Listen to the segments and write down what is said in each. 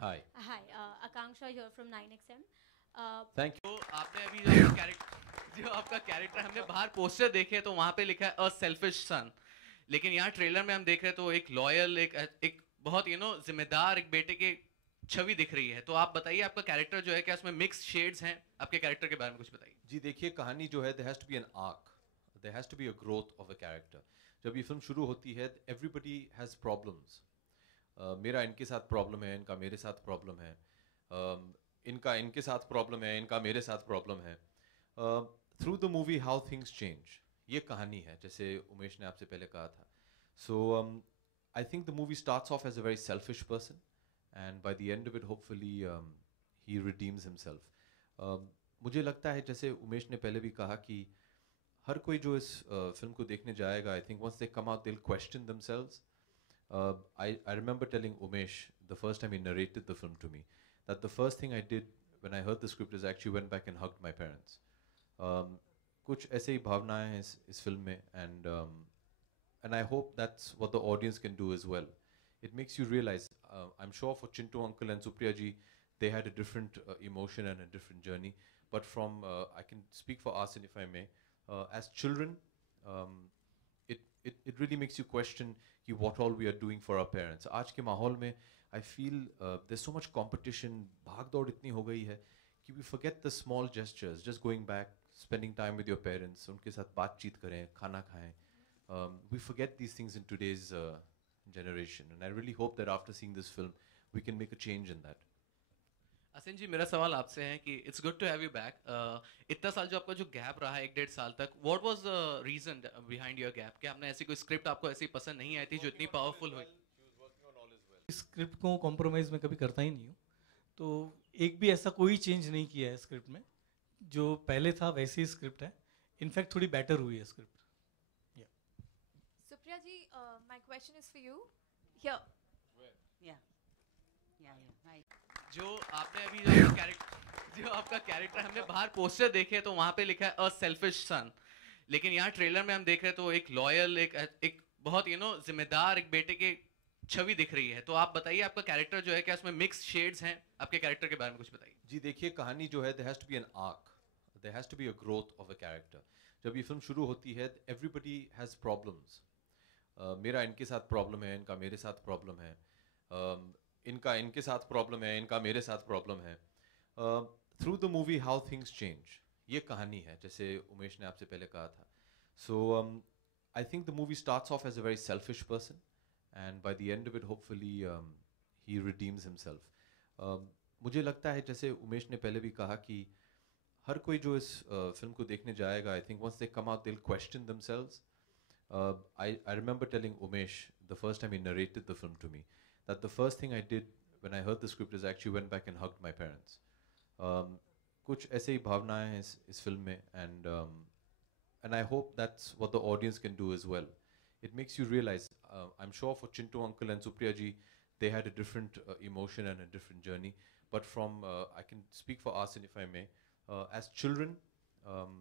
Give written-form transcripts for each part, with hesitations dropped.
Hi. Hi, Akanksha here from 9XM. Thank you. तो आपने अभी जो आपका कैरेक्टर हमने बाहर पोस्टर देखे तो वहां पे लिखा है अ सेल्फिश सन, लेकिन यहाँ ट्रेलर में हम देख रहे हैं तो एक लॉयल एक बहुत जिम्मेदार एक बेटे की छवि दिख रही है। तो आप बताइए आपका कैरेक्टर जो है क्या उसमें मिक्स शेड्स हैं? आपके कैरेक्टर के बारे में कुछ बताइए। जी देखिए, कहानी जो है, there has to be an arc, there has to be a growth of a character. जब ये फिल्म शुरू होती है, एवरीबडी हैज प्रॉब्लम्स। मेरा इनके साथ प्रॉब्लम है, इनका मेरे साथ प्रॉब्लम है। इनका इनके साथ प्रॉब्लम है, इनका मेरे साथ प्रॉब्लम है। Through the movie how things change, ये कहानी है, जैसे उमेश ने आपसे पहले कहा था। So I think the movie starts off as a very selfish person, and by the end of it hopefully he redeems himself. मुझे लगता है, जैसे उमेश ने पहले भी कहा, कि हर कोई जो इस फिल्म को देखने जाएगा, I think once they come out they will question themselves. I remember telling Umesh the first time he narrated the film to me that the first thing I did when I heard the script is actually went back and hugged my parents. Um, कुछ ऐसे ही भावनाएं हैं इस film में, and I hope that's what the audience can do as well. It makes you realize, I'm sure for Chintu uncle and Supriya ji, they had a different emotion and a different journey. But from, I can speak for us, and if I may, as children, um, it really makes you question what all we are doing for our parents. आज के माहौल में I feel there's so much competition, भाग दौड़ इतनी हो गई है कि we forget the small gestures, just going back, spending time with your parents, उनके साथ बातचीत करें, खाना खाएं. We forget these things in today's generation, and I really hope that after seeing this film, we can make a change in that. असिन जी, मेरा सवाल आपसे है कि it's good to have you back. इतना साल जो आपका जो गैप रहा है, 1 डेढ़ साल तक, what was the reason behind your gap? क्या आपने ऐसी कोई स्क्रिप्ट आपको ऐसी पसंद नहीं आई थी जो इतनी पावरफुल हुई? स्क्रिप्ट को कॉम्प्रोमाइज़ मैं कभी करता ही नहीं हूँ। तो एक भी ऐसा कोई चेंज नहीं किया है स्क्रिप्ट में। जो पहले था वैसी ही स्क्रिप्ट है। इनफैक्ट थोड़ी बेटर हुई है script. Supriya ji, my question is for you. Here. Yeah, yeah, yeah. Right. जो आपने अभी जो आपका कैरेक्टर हमने बाहर पोस्टर देखे तो वहां पे लिखा है अ सेल्फिश सन, लेकिन यहाँ ट्रेलर में हम देख रहे हैं तो एक लॉयल एक बहुत जिम्मेदार एक बेटे की छवि दिख रही है। तो आप बताइए आपका कैरेक्टर जो है क्या उसमें मिक्स शेड्स हैं? आपके कैरेक्टर के बारे में कुछ बताइए। जी देखिए, कहानी जो है, there has to be an arc, there has to be a growth of a character. जब ये फिल्म शुरू होती है, एवरीबडी हैज प्रॉब्लम्स। मेरा इनके साथ प्रॉब्लम है, इनका मेरे साथ प्रॉब्लम है। इनका इनके साथ प्रॉब्लम है, इनका मेरे साथ प्रॉब्लम है। Through the movie how things change, ये कहानी है, जैसे उमेश ने आपसे पहले कहा था। So I think the movie starts off as a very selfish person, and by the end of it hopefully he redeems himself. मुझे लगता है, जैसे उमेश ने पहले भी कहा, कि हर कोई जो इस फिल्म को देखने जाएगा, I think once they come out they will question themselves. I remember telling Umesh the first time he narrated the film to me that the first thing I did when I heard the script is actually went back and hugged my parents. कुछ ऐसे ही भावनाएं हैं इस film में, and I hope that's what the audience can do as well. It makes you realize, I'm sure for Chintu uncle and Supriya ji, they had a different emotion and a different journey. But from, I can speak for us, and if I may, as children, um,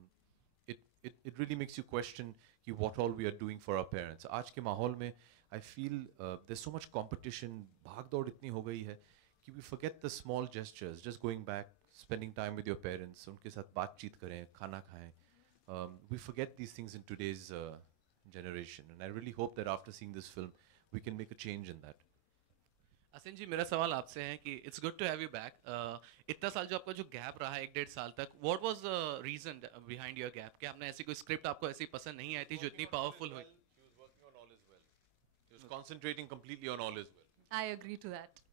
it really makes you question what all we are doing for our parents. आज के माहौल में I feel there's so much competition, भाग दौड़ इतनी हो गई है कि we forget the small gestures, just going back, spending time with your parents, उनके साथ बातचीत करें, खाना खाएं. We forget these things in today's generation, and I really hope that after seeing this film, we can make a change in that. असिन जी, मेरा सवाल आपसे है कि it's good to have you back. इतना साल जो आपका जो गैप रहा है, 1 डेढ़ साल तक, what was the reason behind your gap? क्या आपने ऐसी कोई स्क्रिप्ट आपको ऐसी पसंद नहीं आई थी जो इतनी पावरफुल हुई? He was working on All Is Well. He was concentrating completely on All Is Well. I agree to that.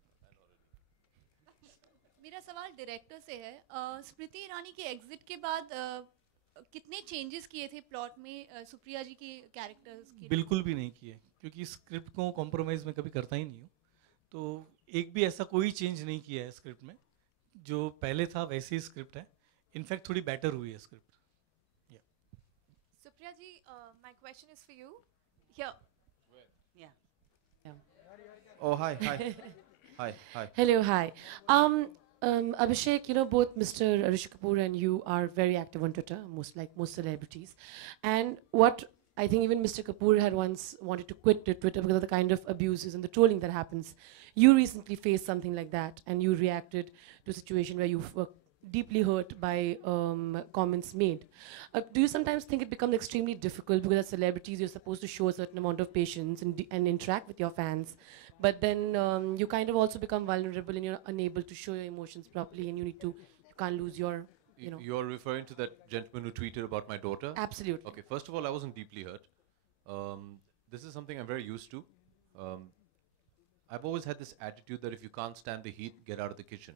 मेरा सवाल डायरेक्टर से है। स्मृति ईरानी के एग्जिट के बाद कितने चेंजेस किए थे प्लॉट में सुप्रिया जी के कैरेक्टर्स के? बिल्कुल भी नहीं किए, क्योंकि स्क्रिप्ट को कॉम्प्रोमाइज़ मैं कभी करता ही नहीं हूँ। तो एक भी ऐसा कोई चेंज नहीं किया है स्क्रिप्ट में। जो पहले था वैसी ही स्क्रिप्ट है। इनफैक्ट थोड़ी बेटर हुई है script. Supriya ji, my question is for you. Here. Yeah. Oh, hi. Hi. Hello, hi. Abhishek, both Mr. Rishi Kapoor and you are very active on Twitter, most celebrities. And what I think even Mr. Kapoor had once wanted to quit Twitter because of the kind of abuses and the trolling that happens. You recently faced something like that, and you reacted to a situation where you were deeply hurt by comments made. Do you sometimes think it becomes extremely difficult because as celebrities you're supposed to show a certain amount of patience and interact with your fans, but then you kind of also become vulnerable and you're unable to show your emotions properly, and you can't lose your, you know. You're referring to that gentleman who tweeted about my daughter? Absolutely. Okay, first of all, I wasn't deeply hurt. This is something I'm very used to. I've always had this attitude that if you can't stand the heat, get out of the kitchen.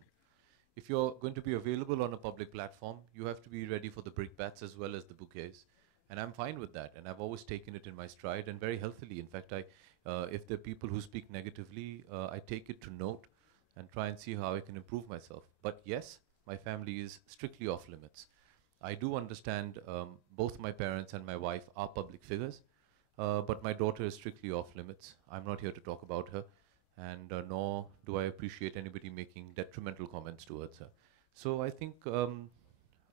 If you're going to be available on a public platform, you have to be ready for the brickbats as well as the bouquets. And I'm fine with that. And I've always taken it in my stride and very healthily. In fact, if there are people who speak negatively, I take it to note and try and see how I can improve myself. But yes, my family is strictly off limits. I do understand both my parents and my wife are public figures, but my daughter is strictly off limits. I'm not here to talk about her. And nor do I appreciate anybody making detrimental comments towards her. So I think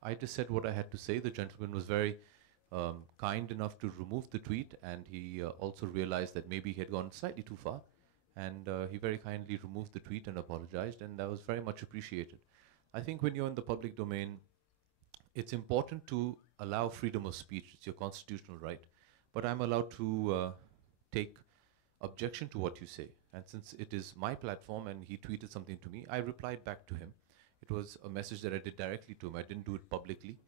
I just said what I had to say. The gentleman was very kind enough to remove the tweet, and he also realized that maybe he had gone slightly too far, and he very kindly removed the tweet and apologized, and that was very much appreciated. I think when you're in the public domain, it's important to allow freedom of speech. It's your constitutional right. But I'm allowed to take objection to what you say. And since it is my platform and he tweeted something to me, I replied back to him. It was a message that I did directly to him. I didn't do it publicly.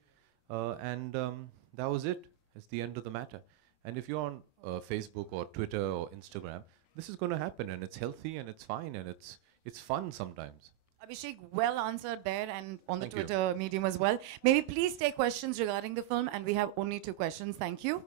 And that was it. It's the end of the matter. And if you're on Facebook or Twitter or Instagram, this is going to happen, and it's healthy and it's fine and it's fun sometimes. Abhishek, well answered there and on the Thank you. Twitter medium as well. May we please take questions regarding the film, and we have only 2 questions. Thank you.